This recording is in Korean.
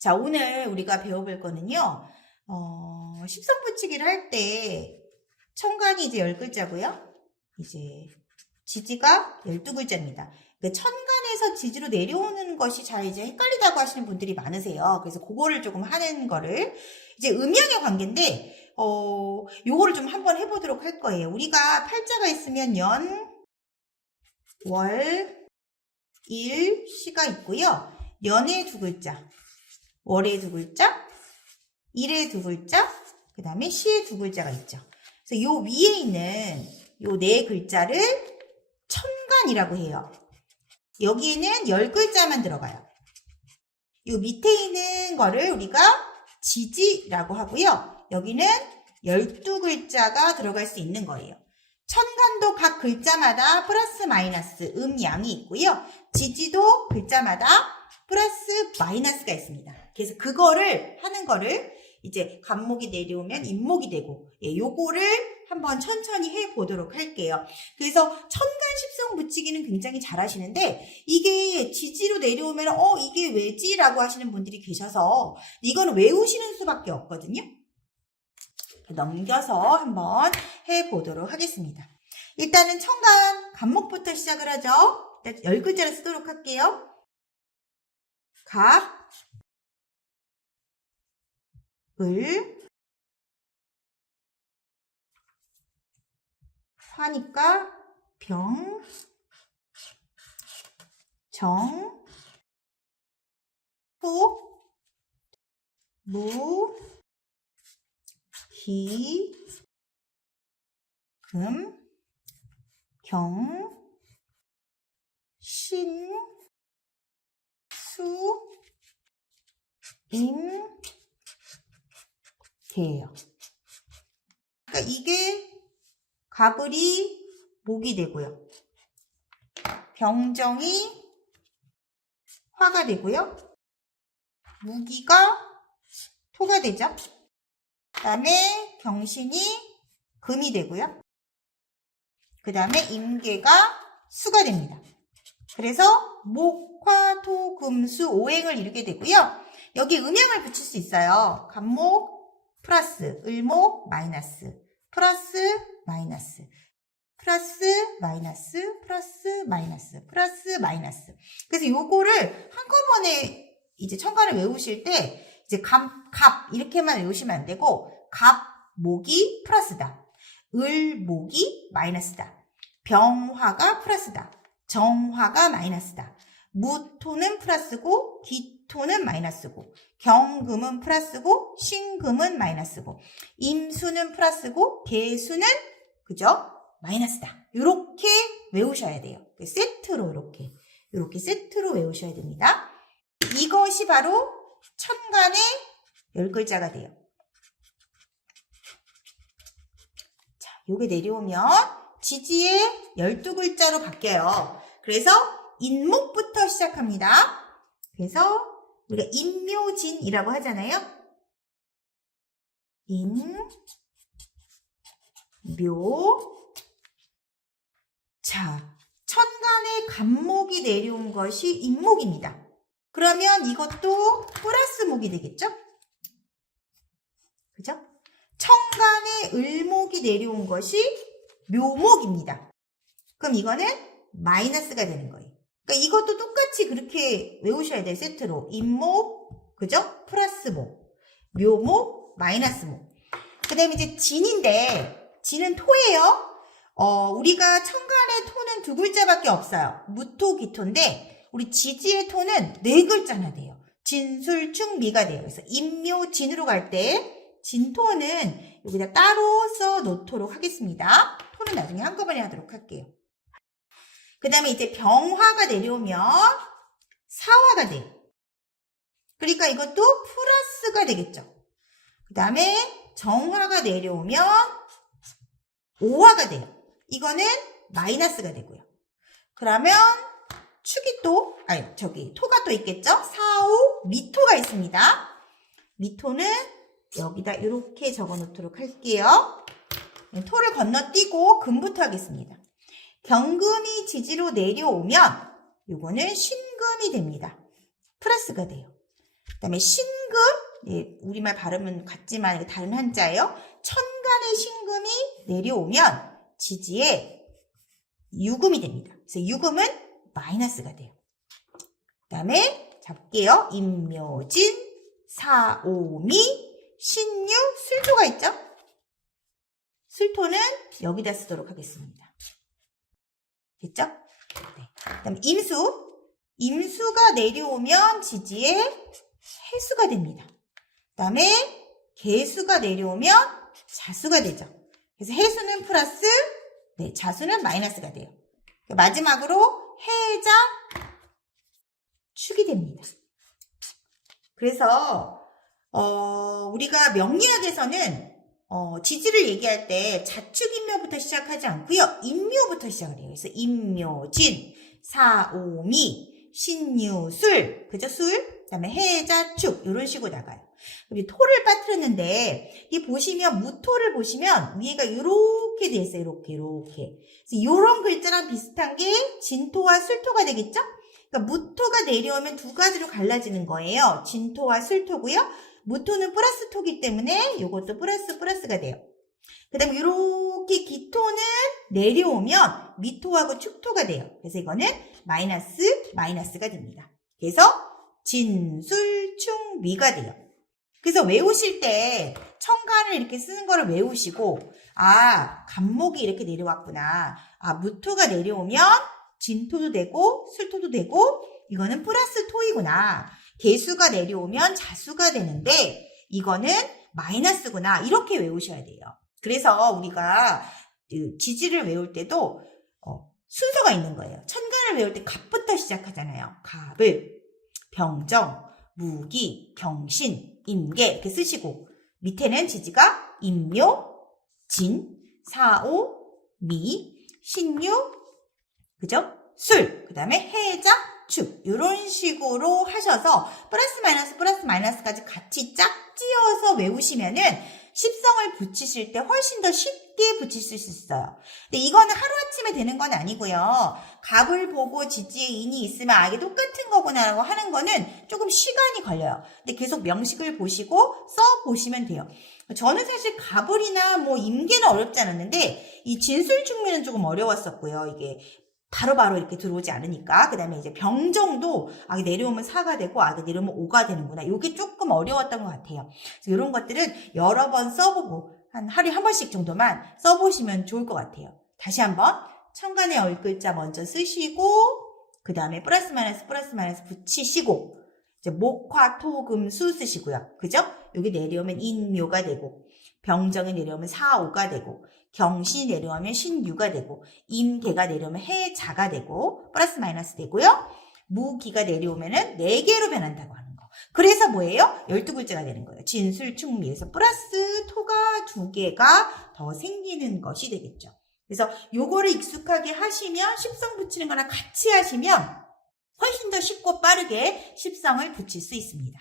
자, 오늘 우리가 배워볼 거는요, 십성붙이기를 할 때, 천간이 이제 10글자고요. 이제, 지지가 12글자입니다. 천간에서 지지로 내려오는 것이 잘 이제 헷갈리다고 하시는 분들이 많으세요. 그래서 그거를 조금 하는 거를, 이제 음양의 관계인데, 요거를 좀 한번 해보도록 할 거예요. 우리가 팔자가 있으면 연, 월, 일, 시가 있고요. 연의 2글자. 월의 2글자, 일의 2글자, 그 다음에 시의 2글자가 있죠. 그래서 요 위에 있는 요 4글자를 천간이라고 해요. 여기에는 10글자만 들어가요. 요 밑에 있는 거를 우리가 지지라고 하고요. 여기는 12글자가 들어갈 수 있는 거예요. 천간도 각 글자마다 플러스 마이너스 음양이 있고요. 지지도 글자마다 플러스 마이너스가 있습니다. 그래서 그거를 하는 거를 이제 간목이 내려오면 임목이 되고, 요거를 한번 천천히 해보도록 할게요. 그래서 천간 십성 붙이기는 굉장히 잘 하시는데, 이게 지지로 내려오면 이게 왜지? 라고 하시는 분들이 계셔서 이거는 외우시는 수밖에 없거든요. 넘겨서 한번 해보도록 하겠습니다. 일단은 천간 간목부터 시작을 하죠. 일단 10글자를 쓰도록 할게요. 갑, 을, 화니까 병, 정, 호, 무, 기, 금, 경, 신, 수, 임, 개예요. 그러니까 이게 가불이 목이 되고요. 병정이 화가 되고요. 무기가 토가 되죠. 그 다음에 경신이 금이 되고요. 그 다음에 임계가 수가 됩니다. 그래서 목, 화, 토, 금, 수, 오행을 이루게 되고요. 여기 음양을 붙일 수 있어요. 간목 플러스, 을목 마이너스, 플러스 마이너스, 플러스 마이너스, 플러스 마이너스, 플러스 마이너스. 그래서 요거를 한꺼번에 이제 천간을 외우실 때 이제 갑 이렇게만 외우시면 안 되고, 갑, 목이 플러스다. 을, 목이 마이너스다. 병화가 플러스다. 정화가 마이너스다. 무토는 플러스고, 기토는 마이너스고, 경금은 플러스고, 신금은 마이너스고, 임수는 플러스고, 개수는 그죠? 마이너스다. 이렇게 외우셔야 돼요. 세트로 이렇게 세트로 외우셔야 됩니다. 이것이 바로 천간의 10글자가 돼요. 자, 요게 내려오면 지지의 12글자로 바뀌어요. 그래서 인목부터 시작합니다. 그래서 우리가 인묘진이라고 하잖아요. 인묘. 자, 천간에 간목이 내려온 것이 인목입니다. 그러면 이것도 플러스 목이 되겠죠? 그죠? 천간에 을목이 내려온 것이 묘목입니다. 그럼 이거는 마이너스가 되는 거예요. 그러니까 이것도 똑같이 그렇게 외우셔야 돼요. 세트로. 인목, 그죠? 플러스 목. 묘목, 마이너스 목. 그 다음에 이제 진인데, 진은 토예요. 우리가 천간의 토는 2글자밖에 없어요. 무토, 기토인데, 우리 지지의 토는 4글자나 돼요. 진술충, 미가 돼요. 그래서 인묘, 진으로 갈 때, 진토는 여기다 따로 써 놓도록 하겠습니다. 토는 나중에 한꺼번에 하도록 할게요. 그 다음에 이제 병화가 내려오면 사화가 돼요. 그러니까 이것도 플러스가 되겠죠. 그 다음에 정화가 내려오면 오화가 돼요. 이거는 마이너스가 되고요. 그러면 축이 또, 토가 또 있겠죠? 사오, 미토가 있습니다. 미토는 여기다 이렇게 적어 놓도록 할게요. 토를 건너뛰고 금부터 하겠습니다. 경금이 지지로 내려오면 요거는 신금이 됩니다. 플러스가 돼요. 그다음에 신금, 예, 우리말 발음은 같지만 다른 한자예요. 천간의 신금이 내려오면 지지에 유금이 됩니다. 그래서 유금은 마이너스가 돼요. 그다음에 잡을게요. 임묘진, 사오미, 신유, 술토가 있죠? 술토는 여기다 쓰도록 하겠습니다. 됐죠? 네. 그다음 임수. 임수가 내려오면 지지에 해수가 됩니다. 그다음에 개수가 내려오면 자수가 되죠. 그래서 해수는 플러스, 네, 자수는 마이너스가 돼요. 마지막으로 해자 축이 됩니다. 그래서 우리가 명리학에서는 지지를 얘기할 때 자축인묘부터 시작하지 않고요. 인묘부터 시작을 해요. 그래서 인묘진, 사오미, 신유술, 그죠? 술, 그 다음에 해자축 이런 식으로 나가요. 우리 토를 빠뜨렸는데 이 보시면 무토를 보시면 위에가 이렇게 돼 있어요. 이렇게. 그래서 이런 글자랑 비슷한 게 진토와 술토가 되겠죠? 그러니까 무토가 내려오면 두 가지로 갈라지는 거예요. 진토와 술토고요. 무토는 플러스 토기 때문에 이것도 플러스가 돼요. 그 다음에 이렇게 기토는 내려오면 미토하고 축토가 돼요. 그래서 이거는 마이너스가 됩니다. 그래서 진술충미가 돼요. 그래서 외우실 때 천간을 이렇게 쓰는 거를 외우시고, 아, 간목이 이렇게 내려왔구나. 아, 무토가 내려오면 진토도 되고 술토도 되고 이거는 플러스 토이구나. 개수가 내려오면 자수가 되는데 이거는 마이너스구나. 이렇게 외우셔야 돼요. 그래서 우리가 지지를 외울 때도 순서가 있는 거예요. 천간을 외울 때 갑부터 시작하잖아요. 갑을 병정, 무기, 경신, 임계 이렇게 쓰시고 밑에는 지지가 임묘, 진, 사오, 미, 신유, 그죠? 술, 그 다음에 해자, 축 이런 식으로 하셔서 플러스 마이너스까지 같이 짝 지어서 외우시면은 십성을 붙이실 때 훨씬 더 쉽게 붙이실 수 있어요. 근데 이거는 하루아침에 되는 건 아니고요. 갑을 보고 지지에 인이 있으면 아, 이게 똑같은 거구나라고 하는 거는 조금 시간이 걸려요. 근데 계속 명식을 보시고 써보시면 돼요. 저는 사실 갑을이나 뭐 임계는 어렵지 않았는데 이 진술충미는 조금 어려웠었고요. 이게 바로바로 이렇게 들어오지 않으니까. 그 다음에 이제 병정도, 아, 내려오면 4가 되고, 아, 내려오면 5가 되는구나. 이게 조금 어려웠던 것 같아요. 그래서 이런 것들은 여러 번 써보고, 하루에 한 번씩 정도만 써보시면 좋을 것 같아요. 다시 한번, 천간의 얼글자 먼저 쓰시고, 그 다음에 플러스 마이너스 붙이시고, 이제 목화, 토, 금, 수 쓰시고요. 그죠? 여기 내려오면 인묘가 되고, 병정이 내려오면 4, 5가 되고, 경신이 내려오면 신유가 되고, 임계가 내려오면 해자가 되고, 플러스 마이너스 되고요. 무기가 내려오면은 4개로 변한다고 하는 거. 그래서 뭐예요? 12글자가 되는 거예요. 진술충미에서 플러스 토가 2개가 더 생기는 것이 되겠죠. 그래서 요거를 익숙하게 하시면 십성 붙이는 거랑 같이 하시면 훨씬 더 쉽고 빠르게 십성을 붙일 수 있습니다.